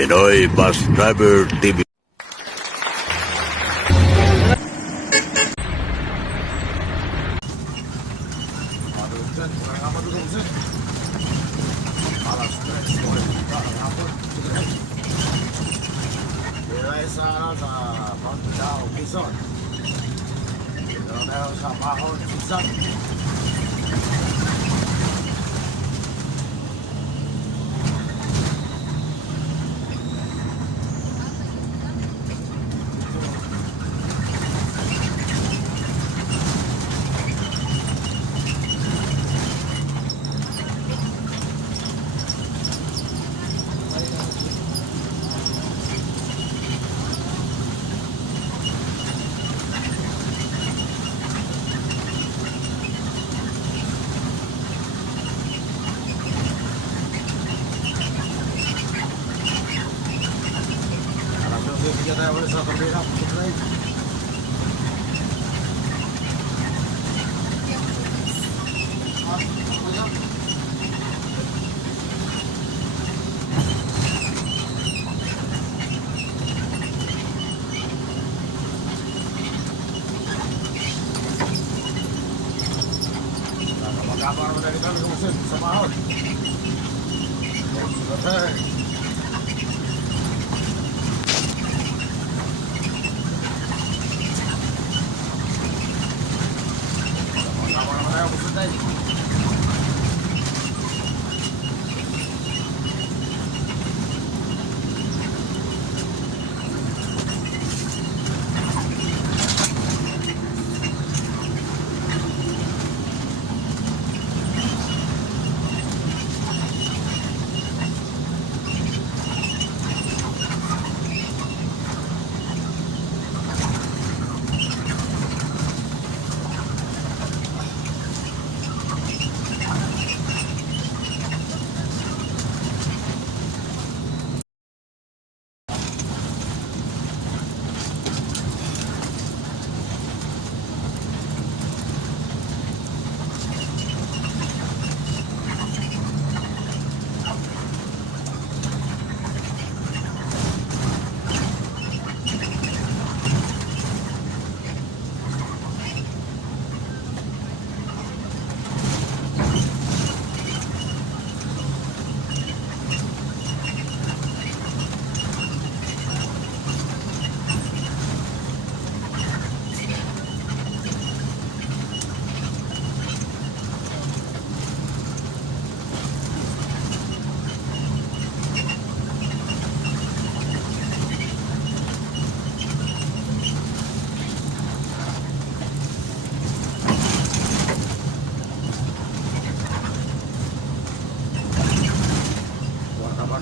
Pinoy Bus Driver TV. Sa Pagdao, Quezon. Dito na tayo sa Pahon, Quezon. Bigyan tayo ulit sa turbina. Magkakaroon mo na rin kami kumusin sa mahon. Okay.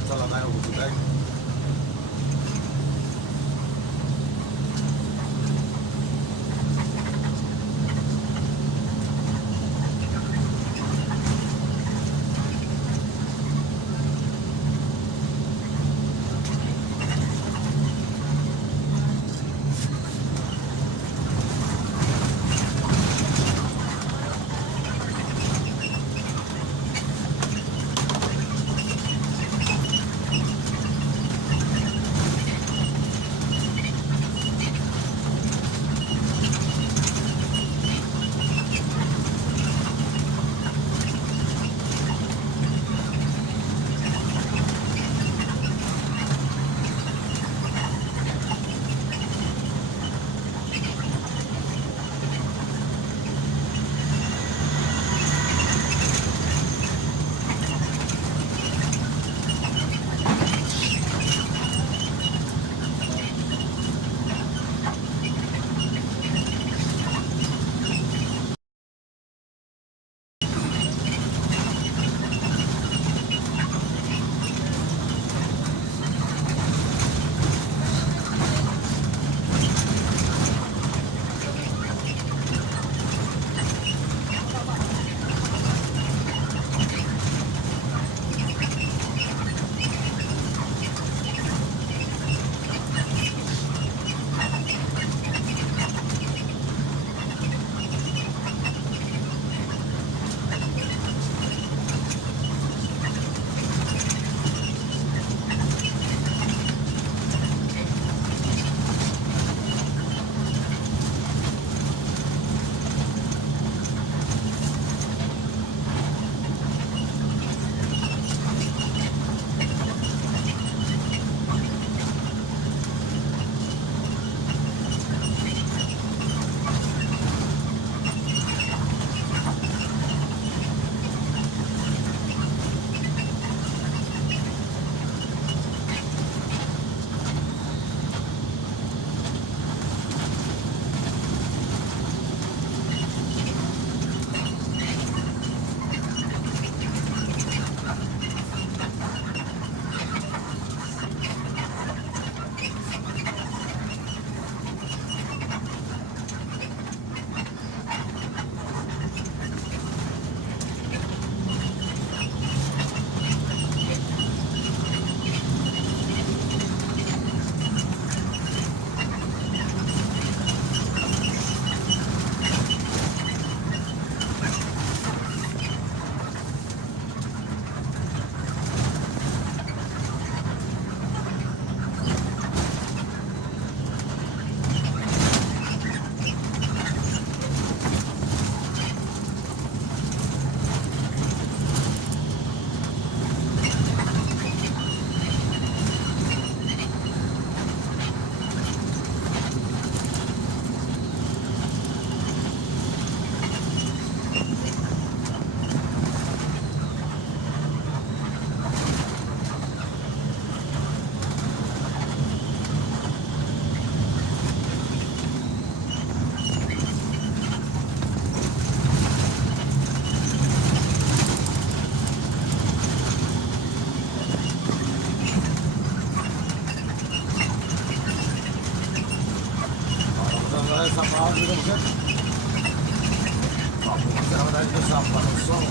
Salah tayo bututay. Sumahod dito, sir. Papukas na naman tayo dito sa Palusong.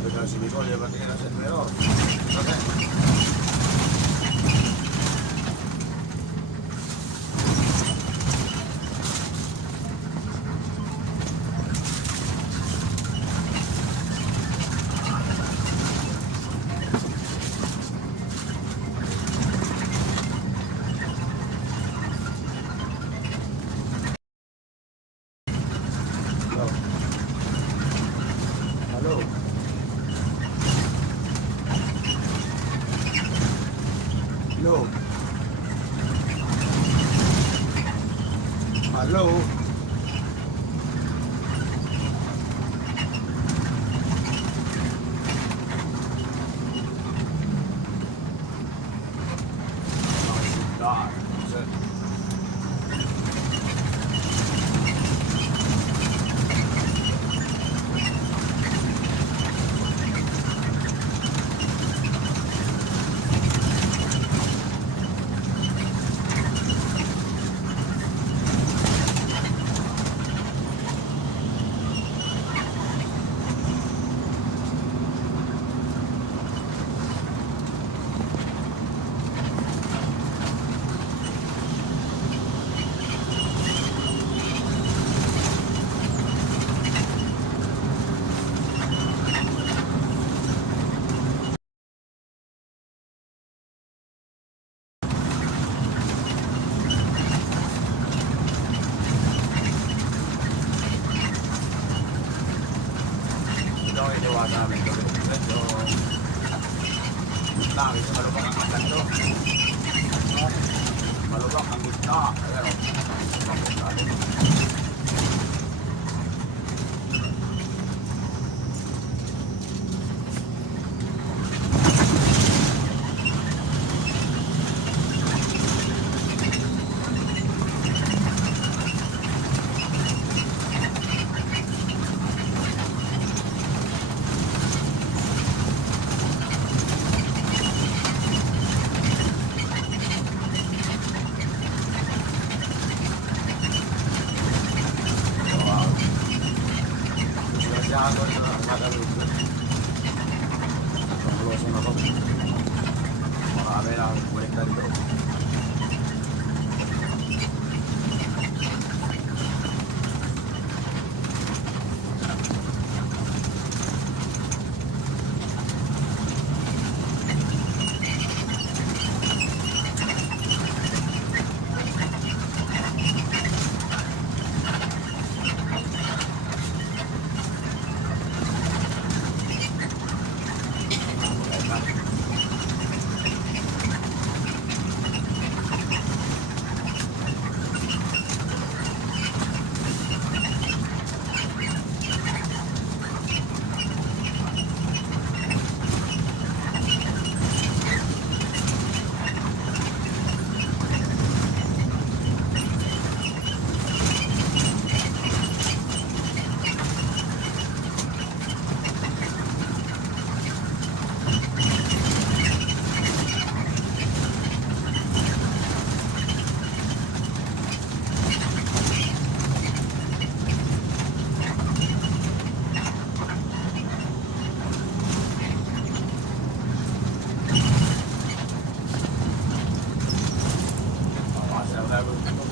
Sabi ka si Bicol, yung matingin na San Pedro. Okay. Hello. Hello. Hello. Hello. God.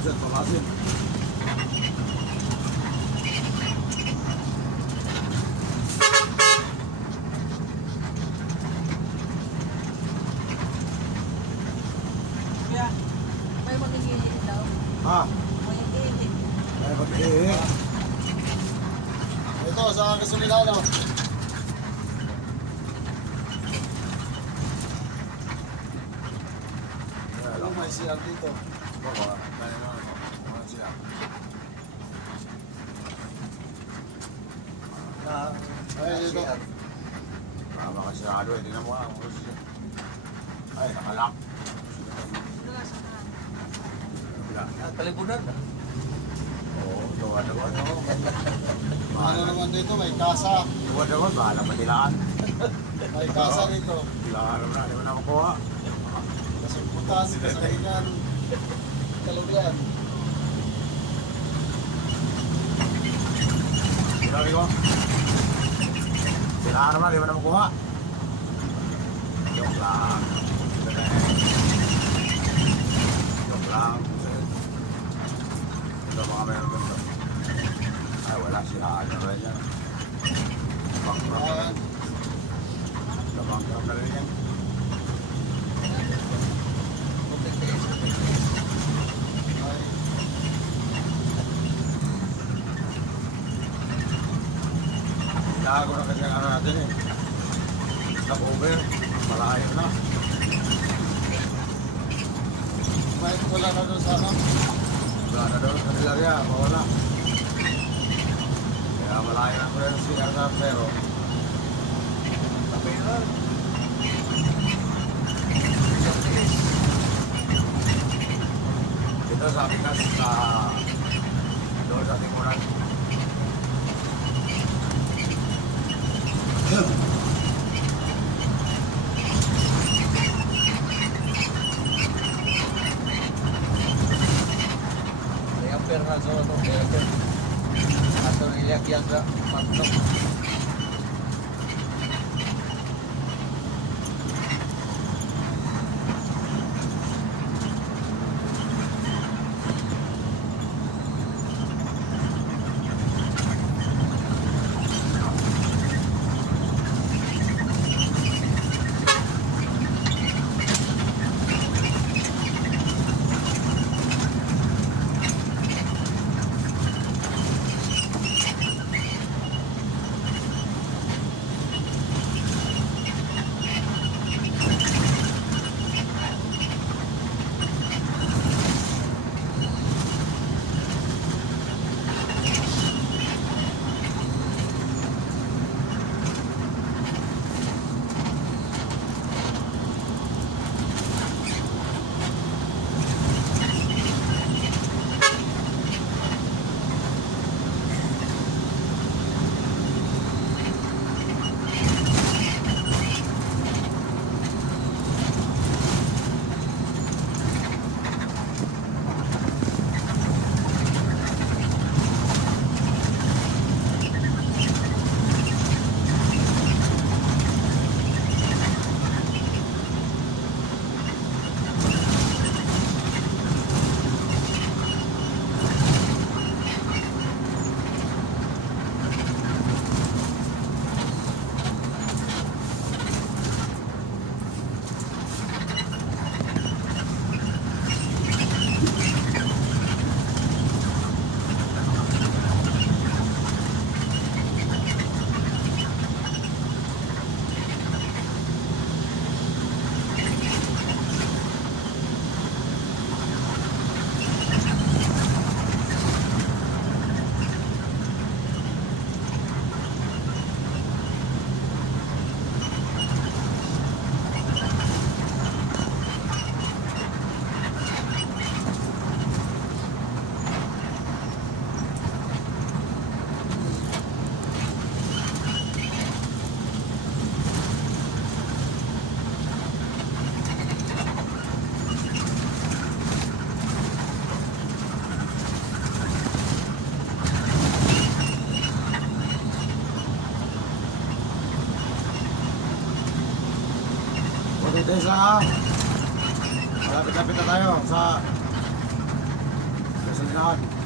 Sir, palasin. Kaya, may mag-iinit daw. Ha? May iinit. Ay, mag-iinit. Ito, sa gasolina, no? Alam may CR dito. Baka, kaya na ako. Mga CR. Ay, dito. Baka kasirado eh. Tingnan mo nga. Ay, nakalak. Kalibunan na. Oo, tuwa-tuwa. Ano naman dito, may kasa. Tuwa-tuwa, bahala matilaan. May kasa dito. Tilaan na, di mo na makuha. Kasumputan, kasalingan, kalugyan. Sinabi ko. Tilaan naman, di mo na makuha. Joke lang. Joke lang. Ito mga meron dito. Ay, wala. Siraan na rin yan. Bangkrap na rin. Bangkrap na rin yan. Ay, Lago na kasi ang ano natin eh. Stop over. Malayo na. may wala na doon sa ano. Wala na doon sa nilarya. Mawala. Kaya malayo na ko rin si Arnab pero tapi na. Dito sa ating sa doon sa ating murag. May ampere na sa ano. May ampere. Ato niliyak yan sa patong. Dito sa malapit-lapit na tayo sa unahan.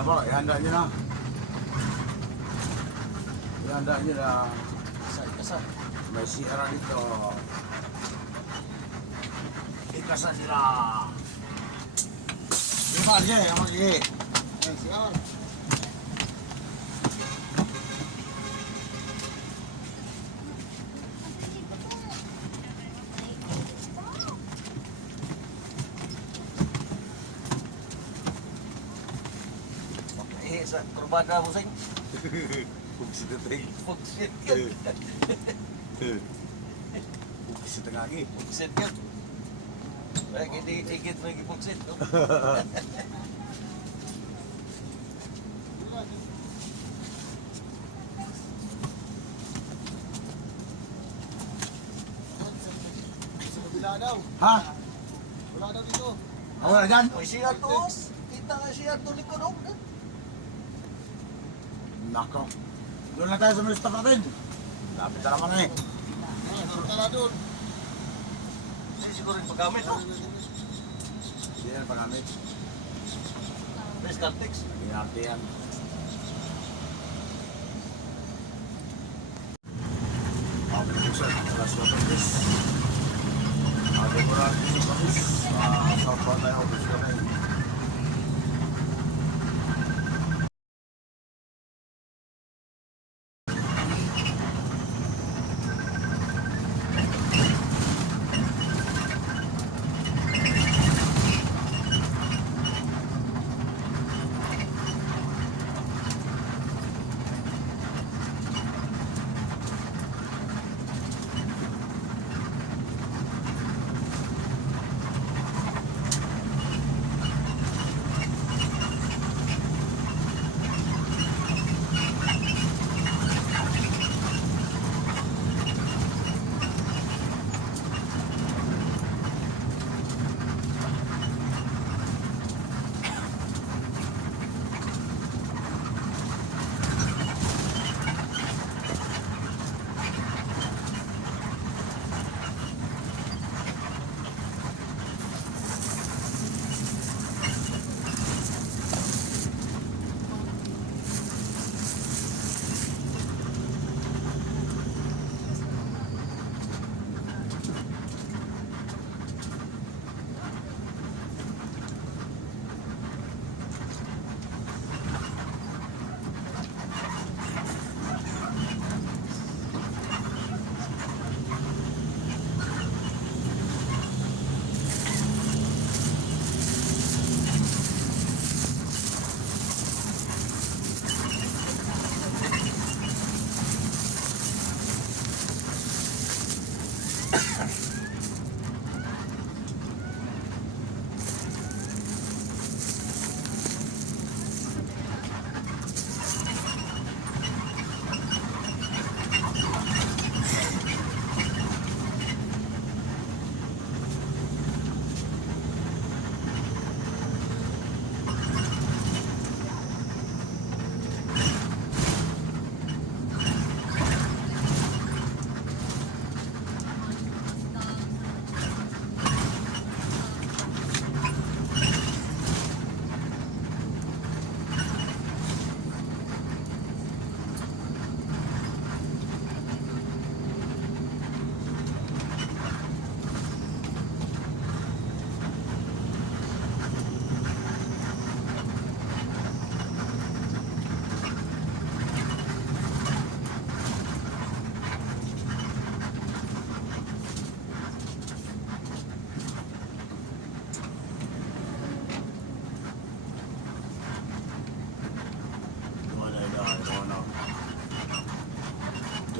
Ito po, ihanda nyo na. Ihanda nyo na. Kasal. May sierra dito. Ikasan nila. Yung mga ang mag-i. Ay, siya. Eh, sa kurbada mo sing. Bugsi na tayo. Pugsit yun. Bugsi na ngagi. Pugsit yun. Kaya hindi tigit mo yung pugsit. No? Sa kabila daw. Ha? Wala daw dito. Ako na dyan? May siya to. Kita nga siya to likod. Oh. Nako. Doon na tayo sa mga staff natin. Lapit na naman eh. Punta na doon. Hindi siguro yung paggamit. Oh. Hindi yan paggamit. May Caltex. Inarte yan. Kami na po sir. Alas 4 bis. Dekorate sa bis. Sa Pantay Office kami.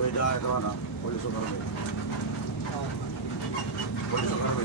Joy dah itu mana? Polis Soekarno. Polis Soekarno.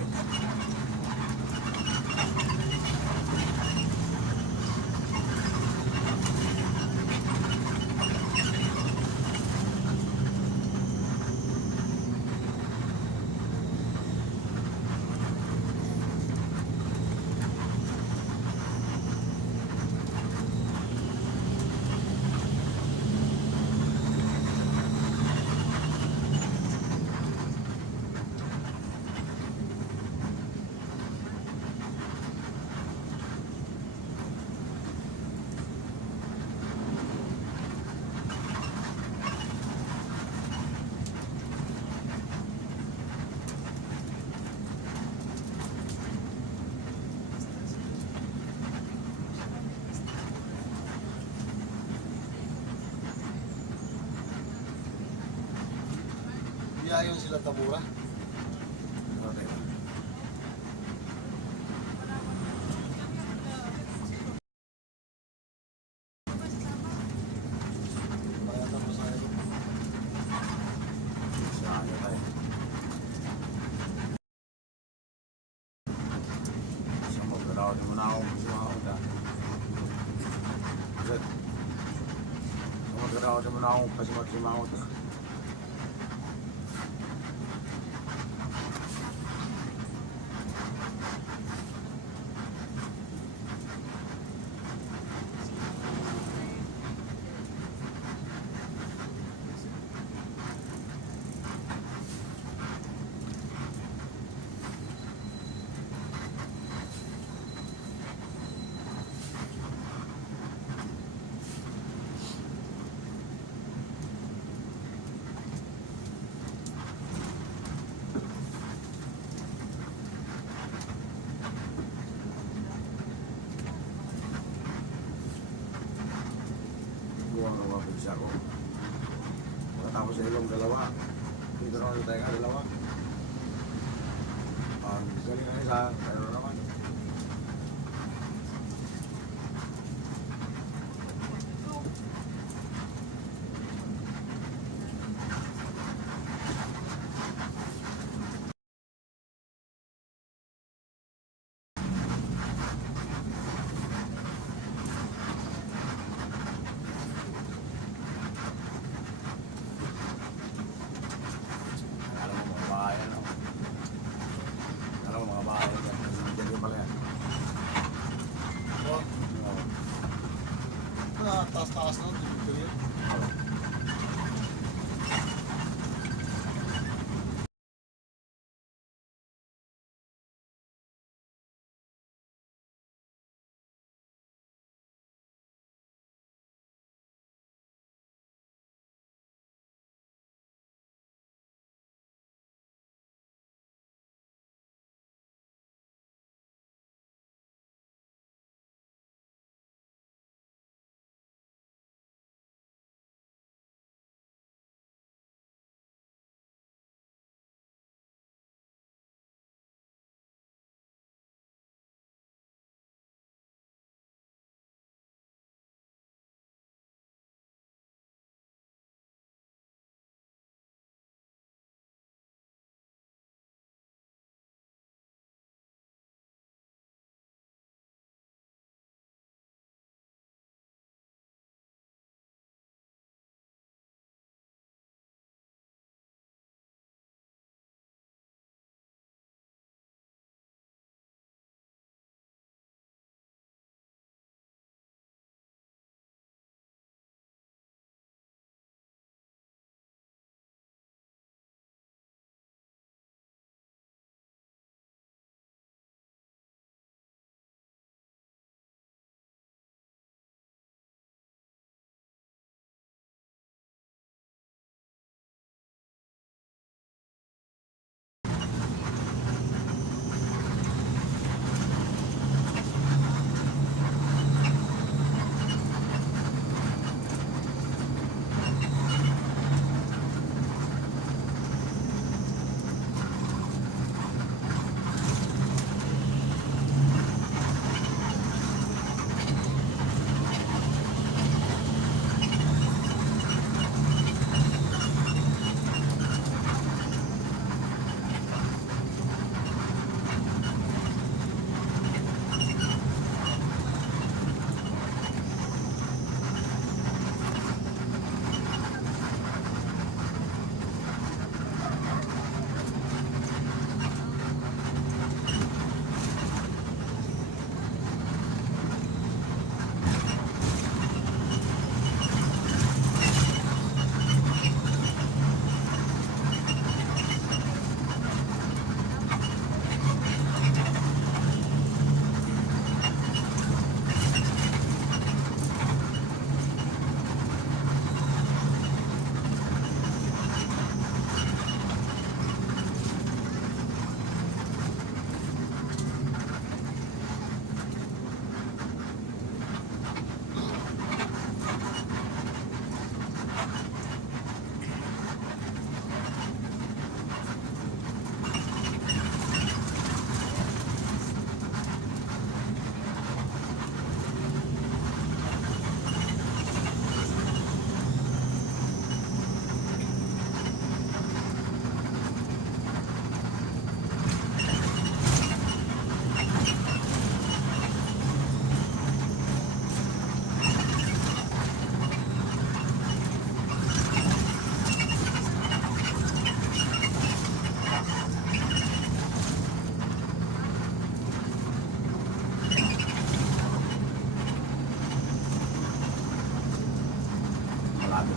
Ngayon sila tabura. Bayad ang masaya ko. Saan yun tayo? Sa magkaraw din mo na ako sumakot ah. Kasi sa magkaraw din mo na ako pasimat-simakot ah. Buwang na mapigsa ko. Tapos sa ilong dalawa. Dito na ulit tayo ka, dalawa. Galing na isa, pero naman. Alam mo mga bahay, ano? Alam mo mga bahay, dyan yung pala yan. Oh, taas-taas na. Dito yun.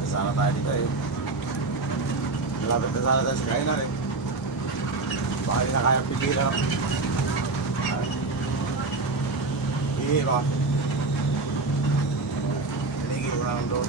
sana tayo dito eh. Malapit na sana tayo sa kainan eh. Baka hindi na kaya pigilan. Ihi ba? Tinigil ko na lang doon.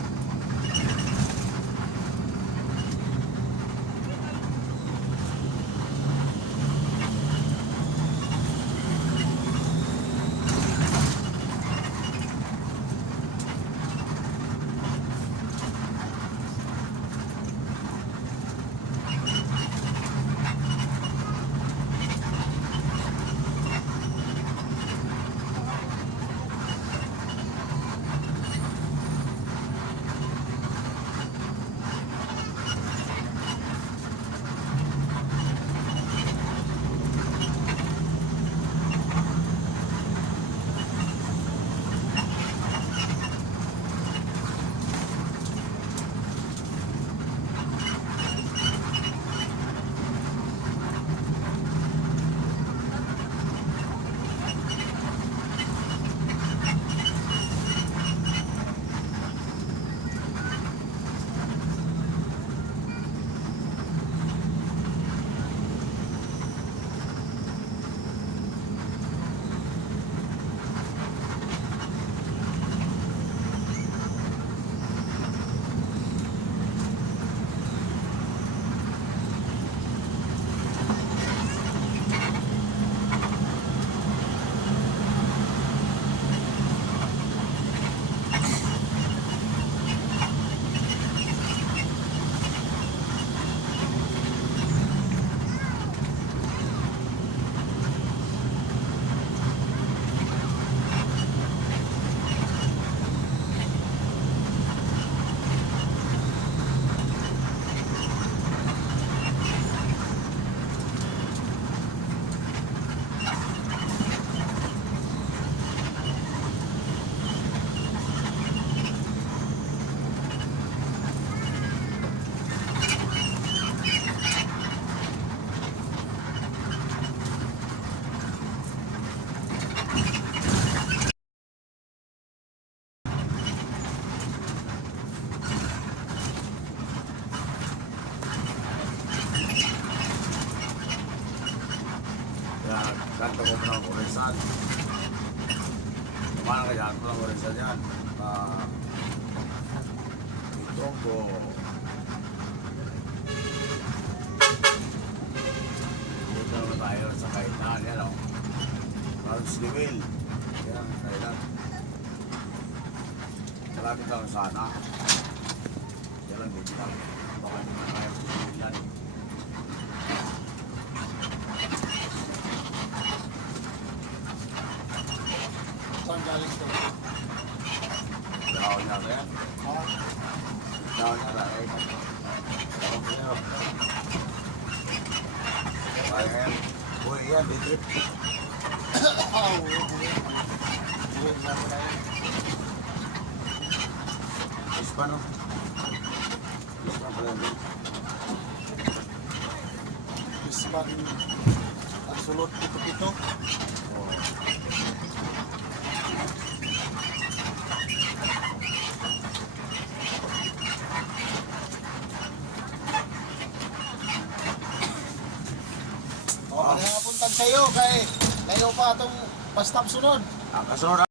Kaya kanto ko muna ang oresan. Kumana ka dyan, muna ang oresan yan. Itong ko. Dito naman tayo sa kainan. Yan o. Carlos Livil. Yan, kainan. Malapit lang sana. Yan lang, dito lang. Baka hindi na kaya yan. Saan galing to? Dalawa niya rin. Ha? Dalawa niya rin. Dalawa niya. Ayan. Uy, yan, dito. Ah, uwi. Uwi na mo na yun. Is pa, no? Is pa pala yun. Bisman. Ang sulot pito-pito. Oh. O, ano nga puntag sa'yo kay layo pa itong bastap sunod. Ang kasunod